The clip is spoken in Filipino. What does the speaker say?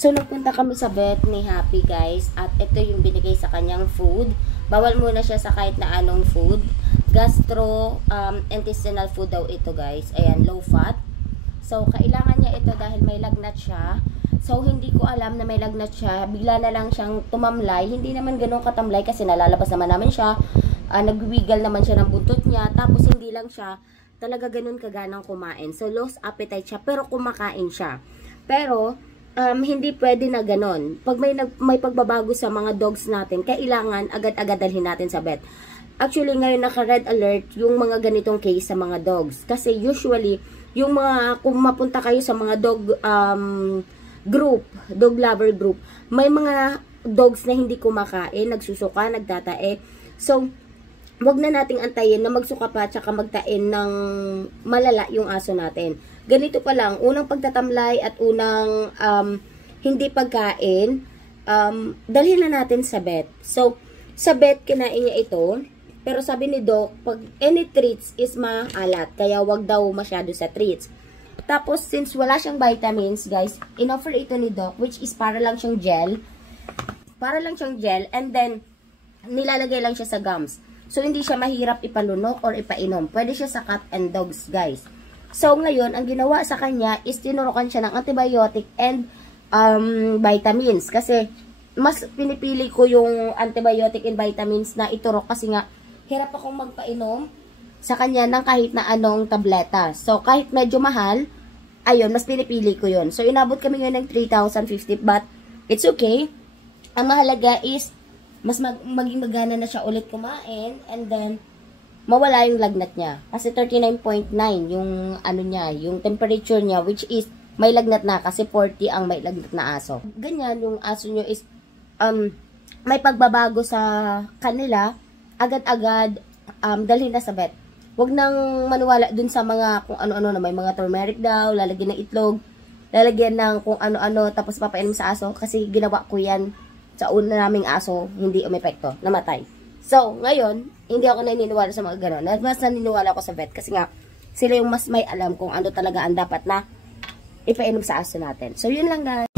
So, nagpunta kami sa vet ni Happy, guys. At ito yung binigay sa kanyang food. Bawal muna siya sa kahit na anong food. Intestinal food daw ito, guys. Ayan, low fat. So, kailangan niya ito dahil may lagnat siya. So, hindi ko alam na may lagnat siya. Bigla na lang siyang tumamlay. Hindi naman ganun katamlay kasi nalalabas naman namin siya. Nagwigal naman siya ng buntot niya. Tapos, hindi lang siya talaga ganun kaganang kumain. So, lost appetite siya pero kumakain siya. Pero, hindi pwede na ganun. Pag may pagbabago sa mga dogs natin, kailangan agad-agad dalhin natin sa vet. Actually, ngayon naka-red alert yung mga ganitong case sa mga dogs. Kasi usually, yung mga, kung mapunta kayo sa mga dog lover group, may mga dogs na hindi kumakain, nagsusuka, nagtatae. So, wag na nating antayin na magsuka pa tsaka magtain ng malala yung aso natin. Ganito pa lang, unang pagtatamlay at unang hindi pagkain, dalhin na natin sa vet. So, sa vet, kinain niya ito. Pero sabi ni Doc, pag any treats is maalat. Kaya wag daw masyado sa treats. Tapos, since wala siyang vitamins, guys, in-offer ito ni Doc, which is para lang siyang gel. Para lang siyang gel. And then, nilalagay lang siya sa gums. So, hindi siya mahirap ipalunok or ipainom. Pwede siya sa cat and dogs, guys. So, ngayon, ang ginawa sa kanya is tinurukan siya ng antibiotic and vitamins. Kasi, mas pinipili ko yung antibiotic and vitamins na iturok kasi nga, hirap akong magpainom sa kanya ng kahit na anong tableta. So, kahit medyo mahal, ayun, mas pinipili ko yun. So, inabot kami ngayon ng 3,050, but it's okay. Ang mahalaga is, mas maging magana na siya ulit kumain, and then, mawala yung lagnat niya. Kasi 39.9 yung, ano niya, yung temperature niya, which is, may lagnat na, kasi 40 ang may lagnat na aso. Ganyan, yung aso niyo is, may pagbabago sa kanila, agad-agad dalhin na sa vet. Huwag nang maniwala dun sa mga kung ano-ano na may mga turmeric daw, lalagyan ng itlog, lalagyan ng kung ano-ano, tapos papainom sa aso. Kasi ginawa ko yan sa una naming aso, hindi umepekto, namatay. So, ngayon, hindi ako naniniwala sa mga gano'n. Mas naniniwala ako sa vet kasi nga, sila yung mas may alam kung ano talaga ang dapat na ipainom sa aso natin. So, yun lang, guys.